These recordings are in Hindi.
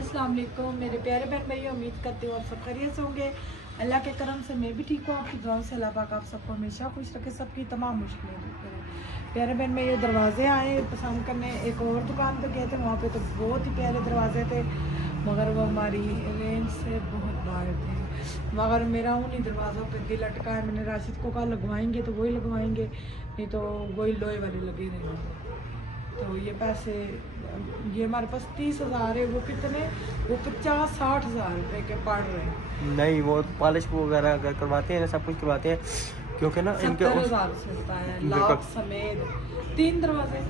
अस्सलाम वालेकुम मेरे प्यारे बहन भाई, उम्मीद करती हूँ आप सब खैरियत से होंगे। अल्लाह के करम से मैं भी ठीक हूँ। आपकी दुआओं से अल्लाह पाक आप सबको हमेशा खुश रखे, सबकी तमाम मुश्किलें दूर करे। प्यारे बहन भाई, ये दरवाजे आए पसंद करने, एक और दुकान पे गए थे, वहाँ पे तो बहुत ही प्यारे दरवाजे थे, मगर वो हमारी रेंज से बहुत बाहर थे। मगर मेरा उन्हीं दरवाज़ों पे दिल अटका है। मैंने राशिद को कहा लगवाएंगे तो वही लगवाएंगे, नहीं तो वही लोहे वाले लगे रहेंगे। तो ये पैसे, ये हमारे पास 30,000 है, वो कितने, वो 50-60 हज़ार रुपये के पड़ रहे हैं। नहीं, वो पॉलिश वगैरह अगर करवाते हैं ना, सब कुछ करवाते हैं, क्योंकि ना इनके 70,000 से होता है, लाख समेत। 3 दरवाजे,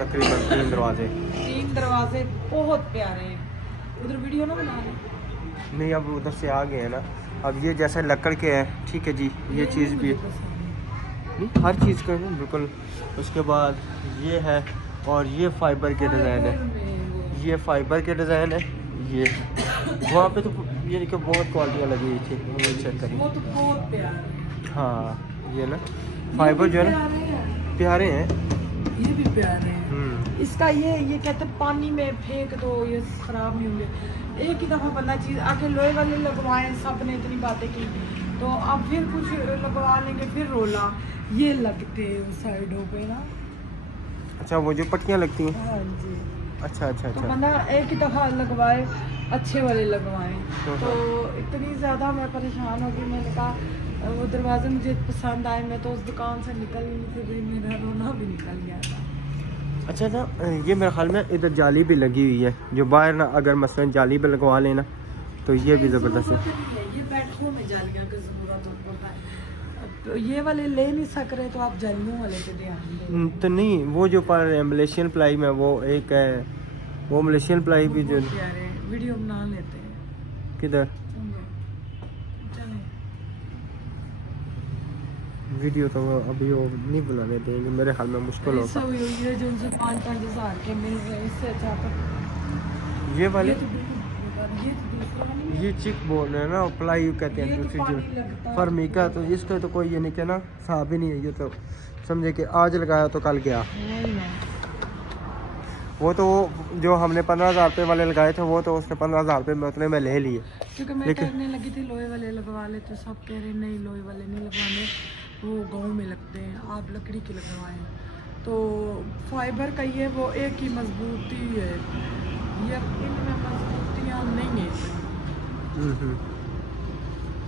तकरीबन 3 दरवाजे। 3 दरवाजे बहुत प्यारे हैं। उधर वीडियो ना बना रहे नहीं, अब उधर से आ गए हैं ना। अब ये जैसे लकड़ के हैं, ठीक है जी, ये चीज़ भी नहीं, हर चीज़ का है बिल्कुल। उसके बाद ये है, और ये फाइबर के डिज़ाइन है, ये फाइबर के डिज़ाइन है। ये वहाँ पे तो ये कि बहुत क्वालिटियाँ लगी हुई थी, वो चेक करिए। वो तो बहुत प्यारे हैं। हाँ, ये ना फाइबर जो है ना प्यारे हैं, ये भी प्यारे हैं। इसका ये कहते हैं पानी में फेंक दो ये खराब नहीं होंगे। एक ही दफ़ा बंदा चीज़ आके लोहे वाले लगवाएं, सब ने इतनी बातें की, तो अब फिर कुछ लगवा लेंगे, फिर रोला ये लगते हैं साइडों पे ना। अच्छा, वो जो पट्टियाँ लगती हैं। हाँ जी। अच्छा अच्छा तो अच्छा। बंदा एक ही दफ़ा लगवाए, अच्छे वाले लगवाएं। तो इतनी ज़्यादा मैं परेशान हो गई, मैंने कहा वो दरवाजे मुझे पसंद आए, मैं तो उस दुकान से निकल ही नहीं थी, मेरा रोना भी निकल गया था। अच्छा ना, ये मेरे ख्याल में इधर जाली भी लगी हुई है, जो बाहर ना अगर मसलन जाली पे लगवा लेना तो ये भी ज़बरदस्त है। ये बेडरूम में जालियाँ की ज़रूरत है, तो ये वाले ले नहीं सक रहे, तो आप जालियों वाले पे ध्यान दें। तो नहीं, वो जो पर मलेशियन प्लाई में वो एक है, वो मलेशियन प्लाई भी जो वीडियो बना लेते हैं। किधर वीडियो तो अभी वो नहीं बुलाने देंगे मेरे ख्याल में, मुश्किल होगा। ये जो उनसे 5-5 हज़ार के मिल रहे हैं, इससे अच्छा तो ये वाले ये ये चिक बोल रहे हैं ना, प्लाई कहते हैं दूसरी जो फर्मिका, तो इसका तो कोई ये नहीं कहना साहब ही नहीं है। ये तो समझे कि आज लगाया तो कल गया। वो तो जो हमने 15,000 रुपये वाले लगाए थे, वो तो उसने 15,000 रुपये में उतने में ले लिए। क्योंकि मैं कहने लगी थी लोहे वाले लगवा ले, तो सब कह रहे नहीं लोहे वाले नहीं लगवाने, वो गांव में लगते हैं, आप लकड़ी के लगवाएं। तो फाइबर का ये वो एक ही मजबूती है, ये इनमें मजबूतियाँ नहीं है।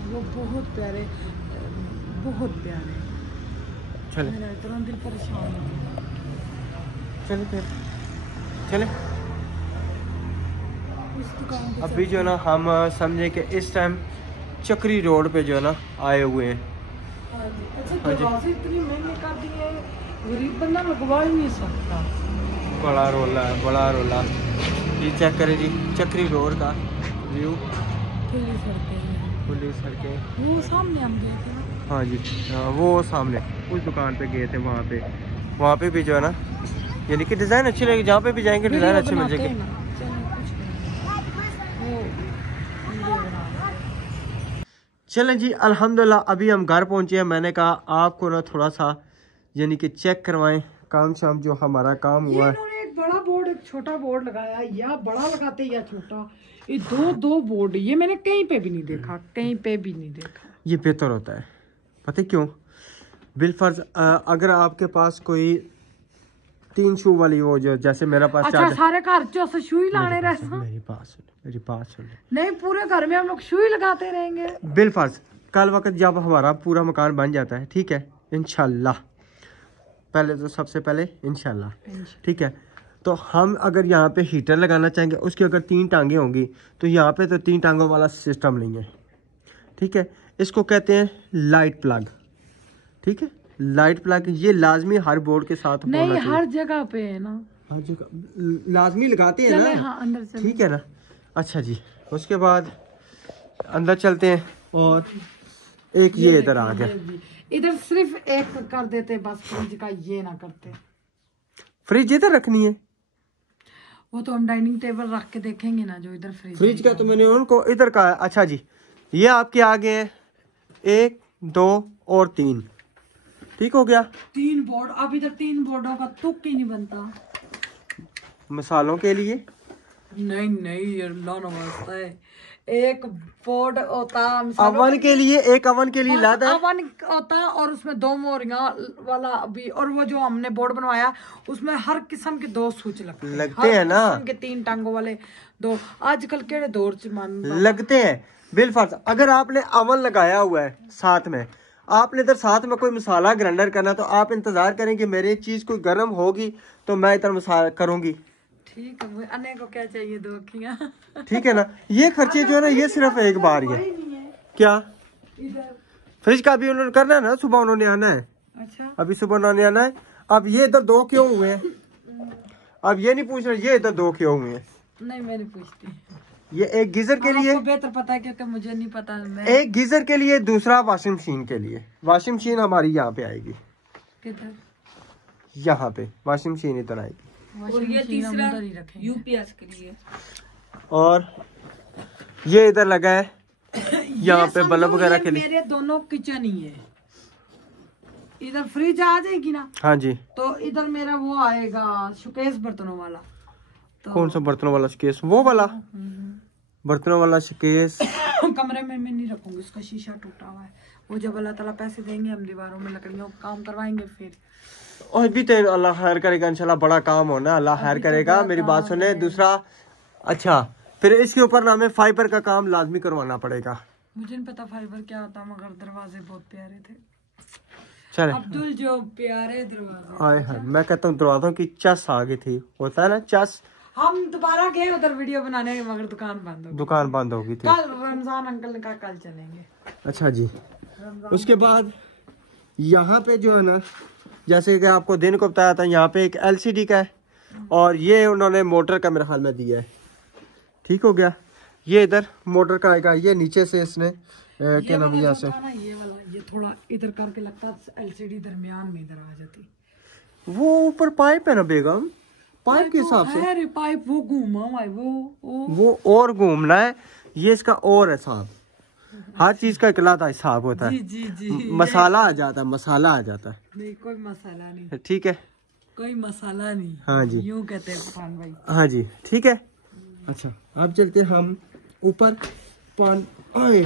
वो बहुत प्यारे, बहुत प्यारे। चले मेरा इतना दिल परेशान हो गया। चले फिर चले। इस दुकान पे अभी जो है ना हम समझे कि इस टाइम चक्री रोड पे जो है ना आए हुए हैं। अच्छा, दरवाजे इतनी महंगे कर दिए, गरीब बंदा लगवा ही नहीं सकता। बड़ा रोला है, बड़ा रोला। ये चेक करें जी, चक्री रोड का व्यू, खुली सड़कें, खुली सड़कें। वो सामने हम गए थे ना। हाँ जी, वो सामने उस दुकान पे गए थे, वहाँ पे भी जो है ना, यानी कि डिज़ाइन अच्छे लगे, जहाँ पे भी जाएंगे डिज़ाइन अच्छे मिल जाएंगे। चलें जी, अल्हम्दुलिल्लाह अभी हम घर पहुँचे हैं। मैंने कहा आपको ना थोड़ा सा यानी कि चेक करवाएं काम शाम जो हमारा काम हुआ है। एक बड़ा बोर्ड एक छोटा बोर्ड लगाया, या बड़ा लगाते या छोटा, ये दो बोर्ड, ये मैंने कहीं पे भी नहीं देखा, कहीं पे भी नहीं देखा। ये बेहतर होता है, पता है क्यों? बिलफर्ज अगर आपके पास कोई 3 शू वाली, वो जो जैसे मेरा पास, अच्छा सारे घर जो शू ही लाने रहते हैं। मेरी बात सुन, नहीं पूरे घर में हम लोग शू ही लगाते रहेंगे। बिलफर्ज कल वक्त जब हमारा पूरा मकान बन जाता है, ठीक है, इंशाल्लाह, पहले तो सबसे पहले इंशाल्लाह, ठीक है, तो हम अगर यहाँ पे हीटर लगाना चाहेंगे, उसकी अगर 3 टांगे होंगी, तो यहाँ पे तो 3 टांगों वाला सिस्टम नहीं है, ठीक है। इसको कहते हैं लाइट प्लग, ठीक है, लाइट प्लग ये लाजमी हर बोर्ड के साथ होना चाहिए। हर जगह पे है ना, हर जगह लाजमी लगाते हैं ना। हाँ, अंदर से ठीक है ना। अच्छा जी, उसके बाद अंदर चलते हैं, और एक ये इधर आ गया, इधर सिर्फ एक कर देते बस, फ्रिज का ये ना करते। फ्रिज इधर रखनी है, वो तो हम डाइनिंग टेबल रख के देखेंगे ना, जो इधर फ्रिज का तो मैंने उनको इधर का। अच्छा जी, ये आपके आगे है 1 2 और 3, ठीक हो गया। 3 बोर्ड, अब इधर 3 बोर्डों का तुक ही नहीं बनता। मसालों के लिए नहीं नहीं ये अल्लाह नवाज़ता है। एक पोर्ट होता अवन के लिए, एक अवन के लिए लादा अवन होता और उसमें 2 मोरियां वाला भी, और वो जो हमने बोर्ड बनवाया उसमें हर किस्म के 2 स्विच लगते हैं ना, के 3 टांगों वाले 2। आजकल के दौर से मान लगते हैं बिलफर्ज। अगर आपने अवन लगाया हुआ है साथ में, आपने इधर साथ में कोई मसाला ग्राइंडर करना, तो आप इंतजार करें कि मेरी चीज कोई गर्म होगी तो मैं इधर मसाला करूंगी। ठीक है, अन्य को क्या चाहिए 2 अखियां। ठीक है ना। ये खर्चे जो है ना ये सिर्फ एक बार ही है। क्या फ्रिज का भी उन्होंने करना है ना, सुबह उन्होंने आना है। अच्छा अभी सुबह उन्होंने आना है। अब ये इधर 2 क्यों हुए हैं, अब ये नहीं पूछ रहे ये इधर 2 क्यों हुए हैं। नहीं मैं नहीं पूछती, ये एक गीजर के लिए बेहतर पता है क्योंकि मुझे नहीं पता। एक गीजर के लिए, दूसरा वॉशिंग मशीन के लिए। वॉशिंग मशीन हमारी यहाँ पे आएगी, किधर? यहाँ पे वॉशिंग मशीन इधर आएगी। और ये तीसरा यूपीएस के लिए, और ये इधर लगा है यहाँ पे बल्ब वगैरह के लिए। मेरे दोनों किचन ही है। इधर फ्रिज आ जाएगी ना, हाँ जी, तो इधर मेरा वो आएगा शोकेस बर्तनों वाला। तो कौन सा बर्तनों वाला शोकेस? वो वाला बर्तनों वाला शोकेस कमरे में मैं नहीं रखूंगी, उसका शीशा टूटा हुआ है। वो जब अल्लाह ताला पैसे देंगे हम दीवारों में लकड़ियों का काम करवाएंगे फिर। और भी तो अल्लाह खैर करेगा इंशाल्लाह, बड़ा काम होना, अल्लाह खैर करेगा। मेरी बात सुने। दूसरा, अच्छा फिर इसके ऊपर ना हमें फाइबर का काम लाजमी करवाना पड़ेगा। मुझे नहीं पता फाइबर क्या होता, मगर दरवाजे बहुत प्यारे थे। चले अब्दुल जो प्यारे दरवाजे। आए हैं, मैं कहता हूँ दरवाजों की चस आ गई थी, होता है ना चस। हम दोबारा गए उधर वीडियो बनाने, मगर दुकान बंद हो गई। दुकान बंद हो गई थी। कल रमजान अंकल ने कहा कल चलेंगे। अच्छा जी। उसके बाद यहाँ पे जो है ना, जैसे कि आपको दिन को बताया था, यहाँ पे एक LCD का है, और ये उन्होंने मोटर का मेरे ख्याल में दिया है। ठीक हो गया। ये इधर मोटर का आएगा, ये नीचे से इसने क्या नाम यहाँ से ये वाला, ये थोड़ा इधर करके लगता है LCD दरमियान में इधर आ जाती। वो ऊपर पाइप है ना बेगम, पाइप के हिसाब से है पाइप, वो घूमा हुआ है वो और घूमना है। ये इसका और है साहब, हर चीज का इकलाता हिसाब होता है। जी जी जी, मसाला आ जाता है, मसाला आ जाता है। नहीं कोई मसाला नहीं, ठीक है, कोई मसाला नहीं। हाँ जी, यूं कहते हैं पठान भाई। हाँ जी ठीक है। अच्छा अब चलते हम ऊपर। पान आए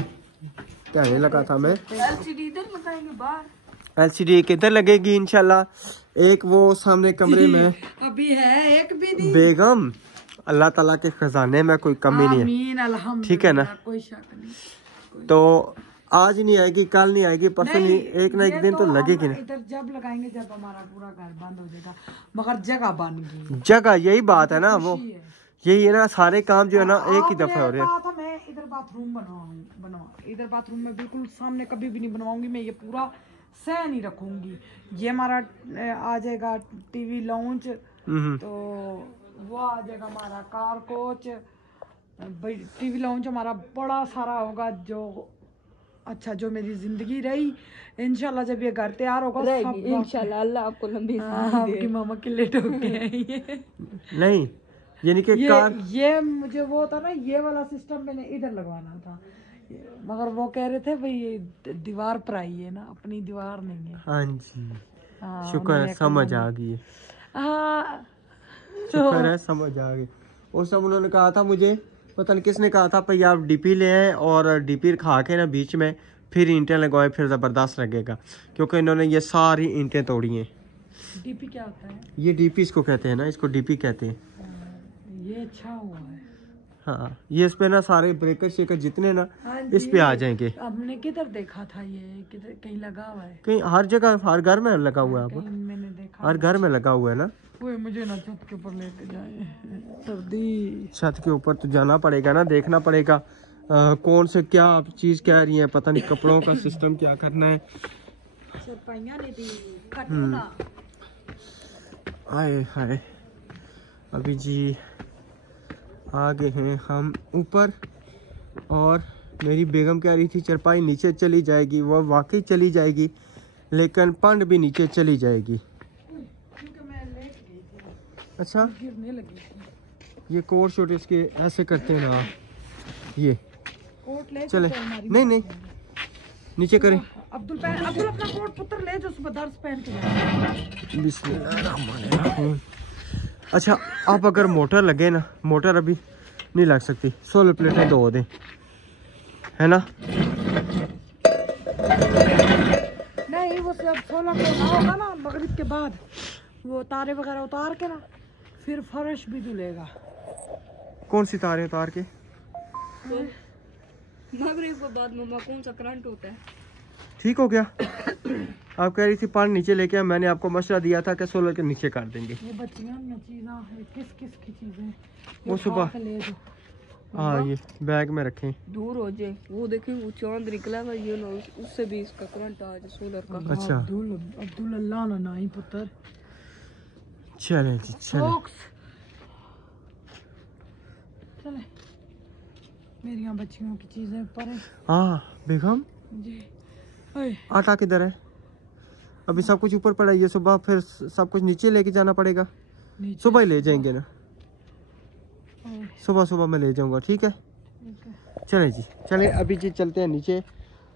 कहने लगा था मैं, LCD इधर लगाएंगे बाहर। LCD किधर लगेगी इंशाल्लाह, एक वो सामने कमरे में अभी है, एक भी नहीं। बेगम अल्लाह ताला के खजाने में कोई कमी नहीं है। आमीन अल्हम्दुलिल्लाह, ठीक है ना। कोई शक नहीं। तो आज नहीं आएगी, कल नहीं आएगी, परसों नहीं, एक ना एक दिन तो लगेगी ना। इधर जब लगाएंगे जब हमारा पूरा घर बंद हो जाएगा, मगर जगह बन गई। जगह यही बात है ना, वो यही है ना, सारे काम जो है ना एक ही दफा हो रहे हैं। मैं इधर बाथरूम बनवा इधर बाथरूम में बिल्कुल सामने कभी भी नहीं बनवाऊंगी मैं, ये पूरा सह नहीं रखूंगी। ये हमारा आ जाएगा टीवी लाउंज, तो वो आ जाएगा हमारा कार कोच। टीवी लाउंज हमारा बड़ा सारा होगा, जो अच्छा जो मेरी जिंदगी रही। इंशाल्लाह जब ये घर तैयार होगा इंशाल्लाह, अल्लाह आपको लंबी आपकी मामा के लेट हो गए। नहीं यानी कि ये मुझे वो था ना, ये वाला सिस्टम मैंने इधर लगवाना था, मगर वो कह रहे थे भाई ये दीवार पर आई है ना, अपनी दीवार नहीं है। हाँ जी, शुक्र है समझ आ गई है। हाँ शुक्र है समझ आ गई। उस समय उन्होंने कहा था मुझे, पता नहीं किसने कहा था, भाई आप DP ले आए और DP खा के ना बीच में फिर ईंटें लगवाएं, फिर ज़बरदस्त लगेगा, क्योंकि इन्होंने ये सारी ईंटें तोड़ी हैं। DP क्या होता है? ये DP इसको कहते हैं ना, इसको DP कहते हैं। ये अच्छा हुआ है। हाँ, ये इस पे ना सारे ब्रेकर शेकर जितने ना इस पे आ जाएंगे। हमने किधर देखा था, ये किधर कहीं लगा हुआ है? कहीं हर जगह, हर घर में लगा हुआ है। आपको मैंने देखा हर घर में लगा हुआ है ना। वो मुझे ना छत के ऊपर लेके जाए, सर्दी। छत के ऊपर तो जाना पड़ेगा ना, देखना पड़ेगा कौन से क्या चीज कह रही है, पता नहीं कपड़ों का सिस्टम क्या करना है। आए हाय, अभी जी आ गए हैं हम ऊपर, और मेरी बेगम कह रही थी चरपाई नीचे चली जाएगी, वो वाकई चली जाएगी, लेकिन पंड भी नीचे चली जाएगी। अच्छा ये कोट शोट इसके ऐसे करते हैं ना, ये चले नहीं नहीं नीचे करें। अब्दुल अपना कोट पुत्र ले जो सुबह दर्स पहन के। बिस्मिल्लाहिर्रहमानिर्रहीम। अच्छा अब अगर मोटर लगे ना, मोटर अभी नहीं लग सकती। सोलर प्लेटें 2 दें, है ना? नहीं वो सब सोलर पे होगा ना मगरिब के बाद, वो तारे वगैरह उतार के ना फिर फर्श भी धुलेगा। कौन सी तारें उतार के? मगरिब के बाद मम्मा कौन सा करंट होता है? ठीक हो गया। आप कह रही थी पानी नीचे लेके आए, मैंने आपको मशवरा दिया था कि सोलर के नीचे कर देंगे। ये बच्चियां में चीज़ां किस किस की चीज़ें वो सुबह ले दो। हाँ ये बैग में रखें। दूर हो जाए वो देखें, वो चांद निकला है ये ना, उससे भी इसका करंट आ जाए सोलर का। अच्छा अब्दुल अल्लाह ना नहीं पुत्र। चले जी चले। चले मेरी बच्चियों की चीज़ें ऊपर है। हाँ बेगम जी ओए आटा किधर है? अभी सब कुछ ऊपर पड़ा है, ये सुबह फिर सब कुछ नीचे लेके जाना पड़ेगा। नीचे सुबह ही ले जाएंगे ना, ओए, सुबह सुबह मैं ले जाऊंगा। ठीक है ठीक है। चले जी चले, अभी जी चलते हैं नीचे।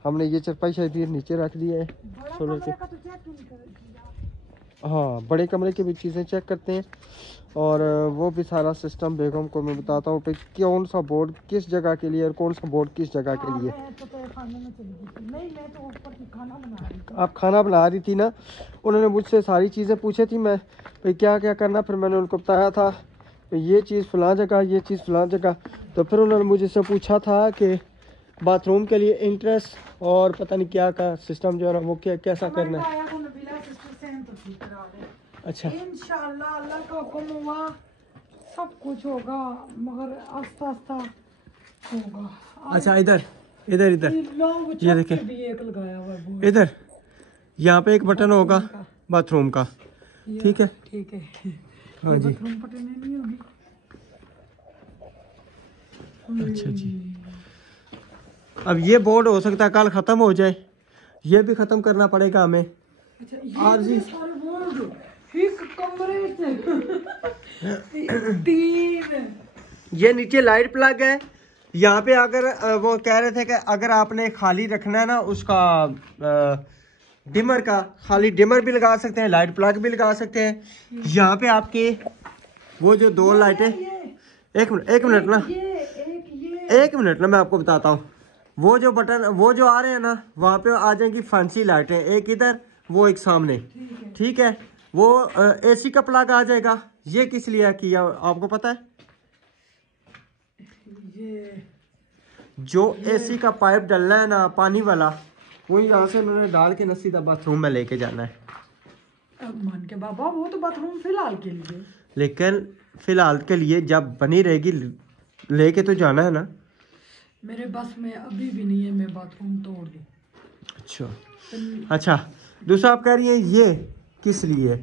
हमने ये चरपाई शायद नीचे रख दिया है बड़ा सोलर कमरे के। का तो चेक क्यों नहीं कर हाँ बड़े कमरे की भी चीज़ें चेक करते हैं, और वो भी सारा सिस्टम बेगम को मैं बताता हूँ कि कौन सा बोर्ड किस जगह के लिए और कौन सा बोर्ड किस जगह के लिए। मैं तो तेरे खाने में चली गई थी। नहीं मैं तो ऊपर की खाना बना रही थी। आप खाना बना रही थी ना, उन्होंने मुझसे सारी चीज़ें पूछी थी, मैं भाई क्या क्या करना, फिर मैंने उनको बताया था ये चीज़ फलां जगह, ये चीज़ फलां जगह। तो फिर उन्होंने मुझसे पूछा था कि बाथरूम के लिए इंटरेस्ट और पता नहीं क्या का सिस्टम जो है ना वो क्या कैसा करना है। अच्छा इंशाल्लाह अल्लाह का हुक्म हुआ सब कुछ होगा, मगर आस्ता आस्ता होगा। अच्छा इधर इधर इधर ये देखें, भी एक लगाया हुआ है वो। इधर यहाँ पे एक बटन होगा बाथरूम का। ठीक है ठीक है। हाँ जी बाथरूम पटने नहीं होगी। अच्छा जी, अब ये बोर्ड हो सकता है कल ख़त्म हो जाए, ये भी ख़त्म करना पड़ेगा हमें। अच्छा आज ही सारे बोर्ड एक कमरे से 3। ये नीचे लाइट प्लग है। यहाँ पे अगर वो कह रहे थे कि अगर आपने खाली रखना है ना उसका डिमर का, खाली डिमर भी लगा सकते हैं, लाइट प्लग भी लगा सकते हैं। यहाँ पे आपके वो जो 2 लाइटें, एक मिनट ना, एक मिनट ना मैं आपको बताता हूँ। वो जो बटन वो जो आ रहे हैं ना वहाँ पे आ जाएंगी फैंसी लाइटें, एक इधर वो एक सामने। ठीक है वो एसी का प्लग आ जाएगा। ये किस लिए किया आपको पता है? ये जो एसी का पाइप डलना है ना पानी वाला, वो यहाँ से उन्होंने डाल के ना सीधा बाथरूम में लेके जाना है। अब मान के बाबा वो तो बाथरूम फिलहाल के लिए, लेकिन फिलहाल के लिए जब बनी रहेगी लेके तो जाना है ना। मेरे बस में अभी भी नहीं है, मैं बाथरूम तोड़ दूं। अच्छा दूसरा आप कह रही हैं ये किस लिए?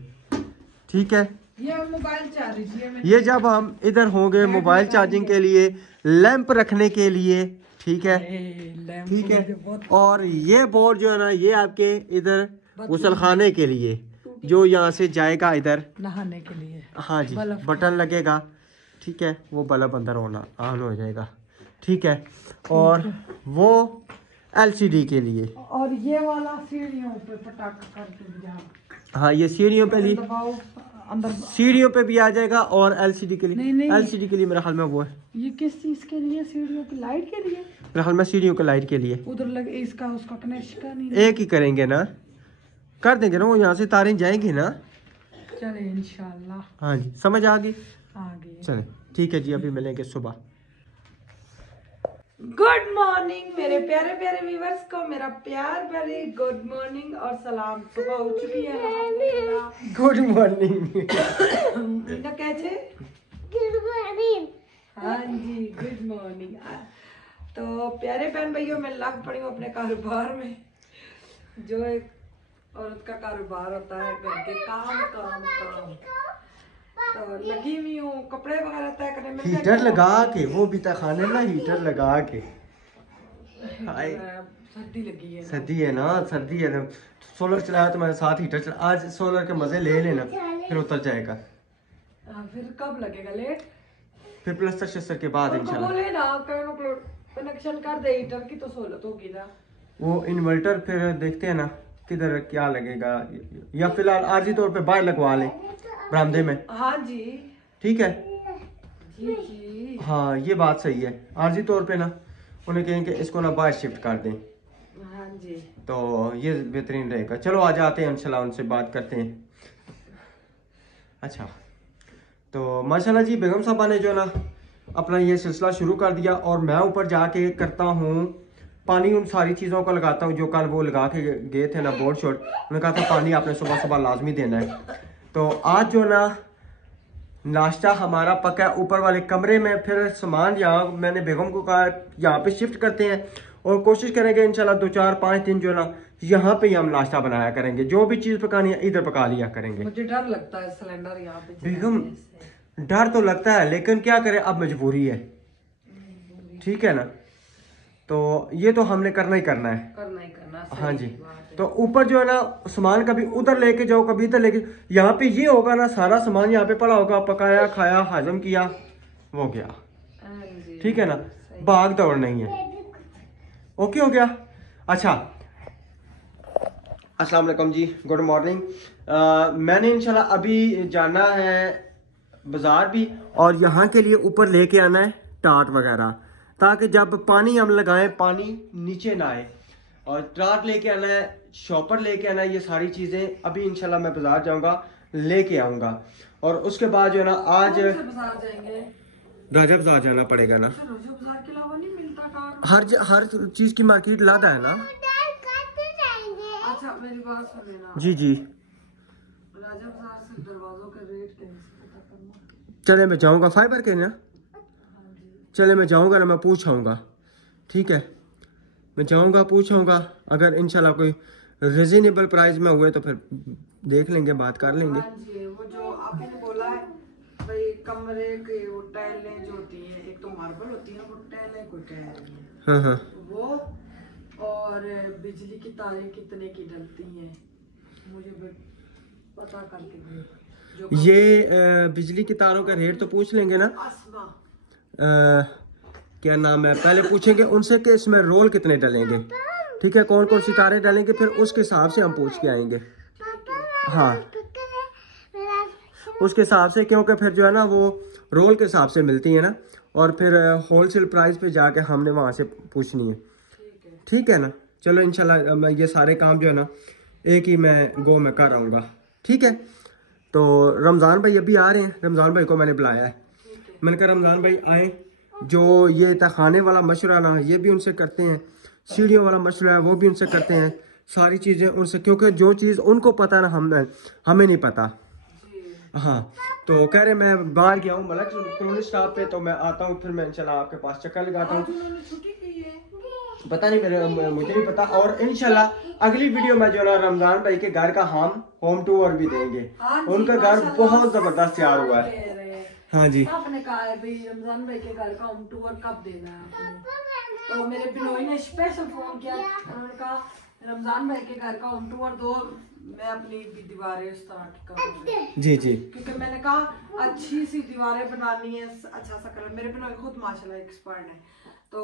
ठीक है ये मोबाइल चार्ज है, ये जब हम इधर होंगे मोबाइल चार्जिंग के लिए, लैंप रखने के लिए। ठीक है ठीक है। और ये बोर्ड जो है ना ये आपके इधर गुसलखाने के लिए, जो यहाँ से जाएगा इधर नहाने के लिए। हाँ जी बटन लगेगा। ठीक है वो बल्ब अंदर होना ऑन हो जाएगा। ठीक है और वो एलसीडी के लिए, और ये वाला सीढ़ियों पे पटाखा करके दिया। हाँ ये सीढ़ियों पे लिए, दबाओ अंदर सीढ़ियों पे भी आ जाएगा। और एलसीडी के लिए, नहीं। एलसीडी के लिए मेरे ख्याल में वो है, ये किस चीज के लिए? सीढ़ियों की लाइट के लिए? मेरे ख्याल में सीढ़ियों के लाइट के लिए। उधर लगे इसका उसका कनेक्शन नहीं। एक ही करेंगे ना, कर देंगे ना, वो यहाँ से तारें जाएंगी ना। चले इंशाल्लाह हाँ जी समझ आ गई। आगे चले ठीक है जी, अभी मिलेंगे सुबह। गुड मॉर्निंग मेरे प्यारे प्यारे व्यूवर्स को, मेरा प्यार भरी गुड मॉर्निंग और सलाम। सुबह हो चुकी है अल्हम्दुलिल्लाह। Good morning. मीना कैसे? Good morning. हाँ जी गुड मॉर्निंग। तो प्यारे बहन भाइयों मैं लग पड़ी हूँ अपने कारोबार में, जो एक औरत का कारोबार होता है, घर के काम काम काम। तो लगी हुई हूँ कपड़े वगैरह तय करने में। हीटर लगा के वो भी खाने ना, हीटर लगा के। सर्दी लगी है, सर्दी है ना, सर्दी है ना। सोलर चलाया तो मैंने साथ हीटर चला। आज सोलर के मजे ले लेना, फिर उतर जाएगा। फिर कब लगेगा? लेट फिर प्लस्तर शस्तर के बाद इंशाल्लाह। बोले ना कनेक्शन कर दे हीटर की तो सहूलत होगी ना। वो इन्वर्टर फिर देखते हैं ना किधर क्या लगेगा, या फिलहाल आर्जी तौर पे बाहर लगवा लें बरामदे में। हाँ जी ठीक है हाँ ये बात सही है, आर्जी तौर पे ना उन्हें कहें कि इसको ना बाहर शिफ्ट कर दें। हाँ जी, तो ये बेहतरीन रहेगा। चलो आज आते हैं इंशाल्लाह, उनसे बात करते हैं। अच्छा तो माशाल्लाह जी बेगम साहबा ने जो ना अपना ये सिलसिला शुरू कर दिया और मैं ऊपर जाके करता हूँ पानी, उन सारी चीज़ों को लगाता हूँ जो कल वो लगा के गए थे ना बोर्ड शोर्ट, उन्होंने कहा था पानी आपने सुबह सुबह लाजमी देना है। तो आज जो ना नाश्ता हमारा पका है ऊपर वाले कमरे में, फिर सामान यहाँ मैंने बेगम को कहा यहाँ पे शिफ्ट करते हैं और कोशिश करेंगे इंशाल्लाह 2 4 5 दिन जो ना यहाँ पे ही हम नाश्ता बनाया करेंगे, जो भी चीज़ पकानी है इधर पका लिया करेंगे। मुझे डर लगता है सिलेंडर यहाँ पे बेगम डर तो लगता है लेकिन क्या करें, अब मजबूरी है, ठीक है ना। तो ये तो हमने करना ही करना है, करना ही करना। हाँ जी। तो ऊपर जो है ना सामान कभी उधर लेके जाओ कभी इधर लेके, यहाँ पे ये होगा ना सारा सामान यहाँ पे पड़ा होगा, पकाया खाया हजम किया वो गया, ठीक है ना, भाग दौड़ नहीं है। ओके हो गया। अच्छा अस्सलाम वालेकुम जी, गुड मॉर्निंग। मैंने इंशाल्लाह अभी जाना है बाजार भी और यहाँ के लिए ऊपर लेके आना है टाट वगैरह, ताकि जब पानी हम लगाएं पानी नीचे ना आए, और टाट लेके आना है, शॉपर लेके आना है, ये सारी चीज़ें अभी इंशाल्लाह मैं बाजार जाऊँगा लेके आऊँगा। और उसके बाद जो है ना आज बाजार जाएंगे, राजा बाजार जाना पड़ेगा ना, रोजा बाजार के अलावा नहीं मिलता कार? हर चीज़ की मार्केट लादा है ना। अच्छा मेरी बात सुन लेना, जी जी राजा बाजार से दरवाजों के रेट कैसे पता करना? चले मैं जाऊँगा फाइबर के ना, चले मैं जाऊँगा ना, मैं पूछ आऊँगा, ठीक है, मैं जाऊँगा पूछ आऊँगा, अगर इंशाल्लाह कोई रिजनेबल प्राइस में हुए तो फिर देख लेंगे, बात कर लेंगे। हाँ जी, वो जो आपने बोला है भाई कमरे की वो टाइलें जो होती हैं, एक तो मार्बल होती है, वो टाइलें कोई टाइल नहीं है, हाँ हाँ वो और बिजली की तारें कितने की डलती हैं मुझे पता करके दे। जो ये बिजली की तारों का रेट तो पूछ लेंगे ना, आसमा क्या नाम है, पहले पूछेंगे उनसे कि इसमें रोल कितने डलेंगे, ठीक है, कौन कौन सी तारें डलेंगे, फिर उसके हिसाब से हम पूछ के आएंगे। हाँ उसके हिसाब से, क्योंकि फिर जो है ना वो रोल के हिसाब से मिलती है ना, और फिर होलसेल प्राइस पे जाके हमने वहाँ से पूछनी है, ठीक है ना। चलो इंशाल्लाह मैं ये सारे काम जो है ना एक ही मैं गो में कर आऊँगा, ठीक है। तो रमज़ान भाई अभी आ रहे हैं, रमज़ान भाई को मैंने बुलाया है, मैंने कहा रमज़ान भाई आए, जो ये तखाने वाला मशवरा ना ये भी उनसे करते हैं, सीढ़ियों वाला मशवरा है वो भी उनसे करते हैं, सारी चीज़ें उनसे, क्योंकि जो चीज़ उनको पता ना हमें नहीं पता। हाँ तो कह रहे मैं बाहर गया हूँ मलक कॉलोनी स्टॉप पे, तो मैं आता हूँ, फिर मैं इंशाल्लाह आपके पास चक्कर लगाता हूँ। पता नहीं मुझे नहीं पता। और इंशाल्लाह अगली वीडियो में जो ना रमजान भाई के घर का हम होम टूर भी देंगे, उनका घर बहुत जबरदस्त तैयार हुआ है। हाँ जी आपने कहा है भाई रमजान भाई के घर का होम टूर कब देना है आपने, तो मेरे बिनोई ने स्पेशल फोन किया, उन्होंने कहा रमजान भाई के घर का होम टूर दो, मैं अपनी दीवारें स्टार्ट करूंगी। जी जी, क्योंकि मैंने कहा अच्छी सी दीवारें बनानी है, अच्छा सा कलर, मेरे बिनोई खुद माशाल्लाह एक्सपर्ट है, तो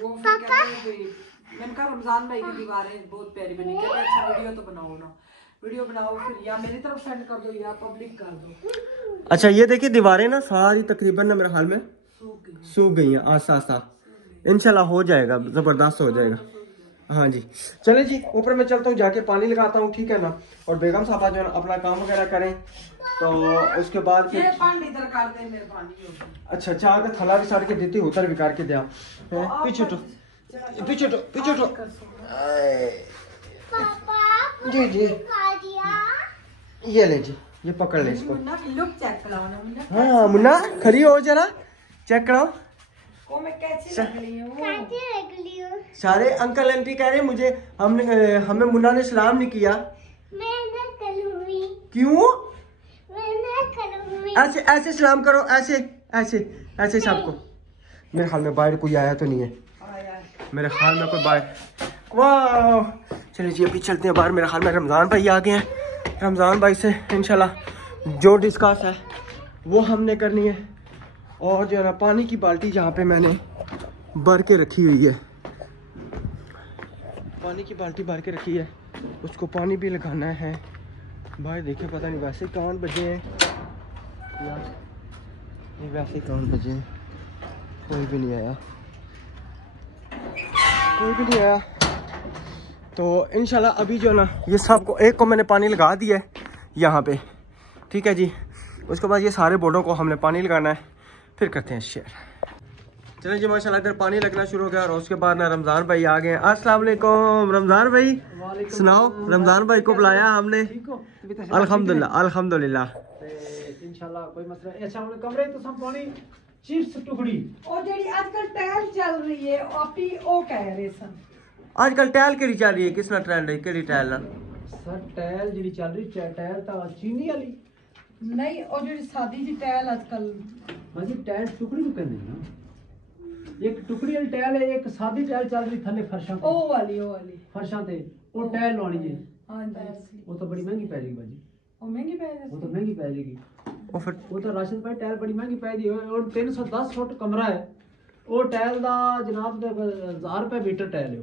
वो फिर कहते हैं भाई, मैंने कहा रमजान भाई की दीवारें बहुत प्यारी बनी, कहते अच्छा वीडियो तो बनाओ ना, वीडियो बनाओ फिर या मेरी तरफ सेंड कर दो या पब्लिक कर दो। अच्छा ये देखिए दीवारें ना सारी तकरीबन ना मेरे हाल में सूख गई हैं, आस्ता आस्ता इंशाल्लाह हो जाएगा, जबरदस्त हो जाएगा। हाँ जी चले जी ऊपर मैं चलता हूँ, जाके पानी लगाता हूँ, ठीक है ना, और बेगम साहबा जो है ना अपना काम वगैरह करें, तो उसके बाद फिर इधर कर दे मेहरबानी। अच्छा चाह का थला भी साड़ के देती उतर भी करके दिया, पीछे तो पीछे तो पीछे तो जी जी ये ले जी, ये पकड़ ले इसको। लुक चेक कराओ ना मुन्ना। हाँ मुन्ना खड़ी हो जरा, चेक कराओ को मैं कैसी लग रही हूँ। सारे अंकल आंटी कह रहे मुझे हमें मुन्ना ने सलाम नहीं किया। क्यों? ऐसे ऐसे सलाम करो, ऐसे ऐसे ऐसे सबको। मेरे ख्याल में बाहर कोई आया तो नहीं है, मेरे ख्याल में कोई बाहर। वाह चलिए जी अभी चलते हैं बाहर, मेरे ख्याल में रमज़ान भाई आ गए हैं। रमज़ान भाई से इंशाल्लाह जो डिस्कस है वो हमने करनी है। और जो है ना पानी की बाल्टी जहाँ पे मैंने भर के रखी हुई है, पानी की बाल्टी भर के रखी है, उसको पानी भी लगाना है। भाई देखिए पता नहीं वैसे कान बजे हैं यार, ये वैसे कौन बजे, कोई भी नहीं आया, कोई भी नहीं आया। तो इंशाल्लाह अभी जो ना ये सबको एक को मैंने पानी लगा दिया है यहाँ पे, ठीक है जी। उसके बाद ये सारे बोर्डों को हमने पानी लगाना है, फिर करते हैं शेयर। चलिए जी माशाल्लाह इधर पानी लगना शुरू हो गया और उसके बाद ना रमज़ान भाई आ गए। अस्सलाम वालेकुम रमज़ान भाई, सुनाओ। रमज़ान भाई को बुलाया हमने, अल्हम्दुलिल्लाह अल्हम्दुलिल्लाह। इंशाल्लाह कोई मसला। अच्छा हमने कमरे तो सब पानी चिप्स टुकड़ी और जेडी आजकल टैल चल रही है आपी ओ कह रहे सन आजकल टैल केड़ी चल रही है, किस ना ट्रेंड है केड़ी टैल ना सर टैल जेडी चल रही टैल ता चीनी वाली नहीं, और जेडी सादी जी टैल आजकल। हां जी टैल टुकड़ी तो कहंदे ना, एक टुकड़ी वाली टैल है, एक सादी टैल चल रही थल्ले फर्शां ते, ओ वाली फर्शां ते ओ टैल लानी जी। हां जी वो तो बड़ी महंगी पै जाएगी बाजी, ओ महंगी पै वो तो महंगी पै जाएगी। और फिर वो तो राशन भाई टैल बड़ी महंगी पै दी और 310 फुट कमरा है। वो टैल दा जनाब 1000 रुपए मीटर टैल है।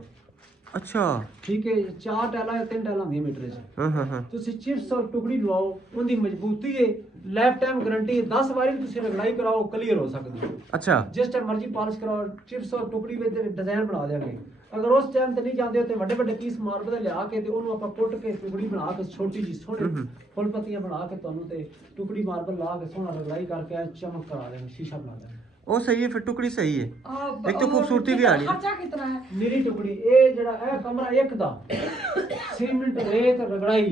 अच्छा ठीक है, 4 टैला या 3 टैला होंदी मीटर च। हाँ ਤੁਸੀਂ चिप्स और टुकड़ी लवाओ, ਉਹਦੀ ਮਜ਼ਬੂਤੀ ਹੈ, ਲਾਈਫ ਟਾਈਮ ਗਾਰੰਟੀ ਹੈ। 10 ਵਾਰੀ ਵੀ ਤੁਸੀਂ ਰਗੜਾਈ ਕਰਾਓ ਕਲੀਅਰ ਹੋ ਸਕਦੀ ਹੈ। अच्छा ਜਿਸ ਟਾਈਮ ਮਰਜ਼ੀ ਪਾਲਿਸ਼ ਕਰਾਓ, चिप्स और टुकड़ी ਵਿੱਚ ਡਿਜ਼ਾਈਨ ਬਣਾ ਦੇਾਂਗੇ। ਅਗਰ ਉਸ ਟਾਈਮ ਤੇ ਨਹੀਂ ਜਾਂਦੇ ਹੋ ਤੇ ਵੱਡੇ ਵੱਡੇ ਪੀਸ ਮਾਰਬਲ ਦੇ ਲਿਆ ਕੇ ਤੇ ਉਹਨੂੰ ਆਪਾਂ ਕੁੱਟ ਕੇ ਟੁਕੜੀ ਬਣਾ ਕੇ ਛੋਟੀ ਜੀ ਸੋਹਣੀ ਫੁੱਲ ਪੱਤੀਆਂ ਬਣਾ ਕੇ ਤੁਹਾਨੂੰ ਤੇ ਟੁਕੜੀ ਮਾਰਬਲ ਲਾ ਕੇ ਸੋਹਣਾ ਰਗੜਾਈ ਕਰਕੇ ਚਮਕ करा देंगे, शीशा बना देंगे। वो सही है, फिर टुकड़ी सही है, एक तो खूबसूरती भी आ रही है। खर्चा कितना है? नीरी टुकड़ी ये जड़ा है कमरा एक दा सीमेंट रेत रगड़ाई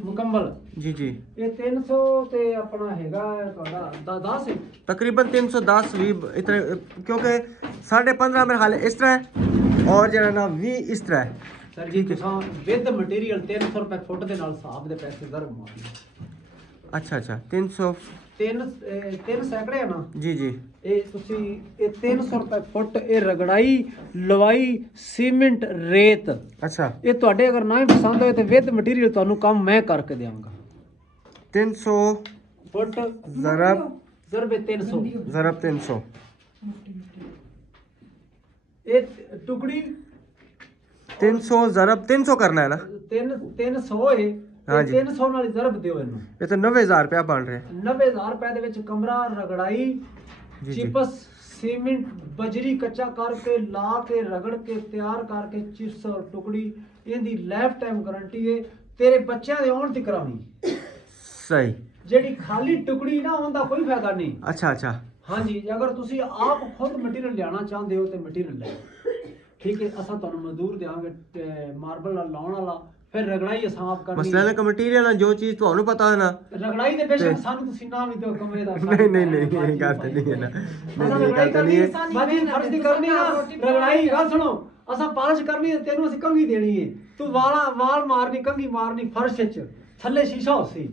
मुकम्मल जी जी ये 300 ते अपना हैगा ਤੁਹਾਡਾ 10 है तकरीबन 310 भी इतने, क्योंकि 15.5 मेरे हाल इस तरह है और जरा ना 20 इस तरह है। सर जी तुसां विद मटेरियल 300 रुपए फुट दे नाल हिसाब दे पैसे दर मार अच्छा 300 ਤਿੰਨ ਸੈਕੜੇ ਆ ਨਾ जी जी ਇਹ ਤੁਸੀਂ ਇਹ 300 ਰੁਪਏ ਫੁੱਟ ਇਹ ਰਗੜਾਈ ਲਵਾਈ ਸੀਮੈਂਟ ਰੇਤ अच्छा ਇਹ ਤੁਹਾਡੇ ਅਗਰ ਨਾ ਹੀ ਪਸੰਦ ਹੋਏ ਤੇ ਵਿਦ ਮਟੀਰੀਅਲ ਤੁਹਾਨੂੰ ਕੰਮ ਮੈਂ ਕਰਕੇ ਦੇਵਾਂਗਾ। 300 ਫੁੱਟ ज़रब ਜ਼ਰਬੇ 300 ज़रब 300 ਇਹ ਟੁਕੜੀ 300 ज़रब 300 करना है ना। 300 ਹੈ हाँ जी। 300 ਨਾਲ ਜ਼ਰਬ ਦਿਓ ਇਹਨੂੰ। ये तो 90,000 रुपया बन रहे हैं। 90,000 ਰੁਪਏ ਦੇ ਵਿੱਚ ਕਮਰਾ ਰਗੜਾਈ जी जी चिपस सीमेंट बजरी कच्चा करके ला के रगड़ के तैयार करके चिप्स और टुकड़ी इनकी लाइफ टाइम गारंटी है। तेरे बच्चों दे आउण दी करावी सही। जेडी खाली टुकड़ी ना उनका कोई फायदा नहीं। अच्छा हाँ जी, अगर तुसी आप खुद मटीरियल लियाना चाहते हो तो मटीरियल ले, ठीक है। असा तुहानू मजदूर देंगे मार्बल लाउण वाला, फिर रगड़ाई असां आप करनी। मसला ना मटीरियल ना जो चीज ਤੁਹਾਨੂੰ ਪਤਾ ਹੈ ਨਾ रगड़ाई दे बेशक सानू तुसी नाम ही दो कमरे दा। नहीं ये गल तो नहीं है ना, नहीं ये गल तो नहीं है। बाजी फर्ज दी करनी ना रगड़ाई। गल सुनो, असा पालिश करनी है, तेनू असि कंघी देनी है, तू वाल मारनी कंघी मारनी फर्श विच थल्ले शीशा होसी।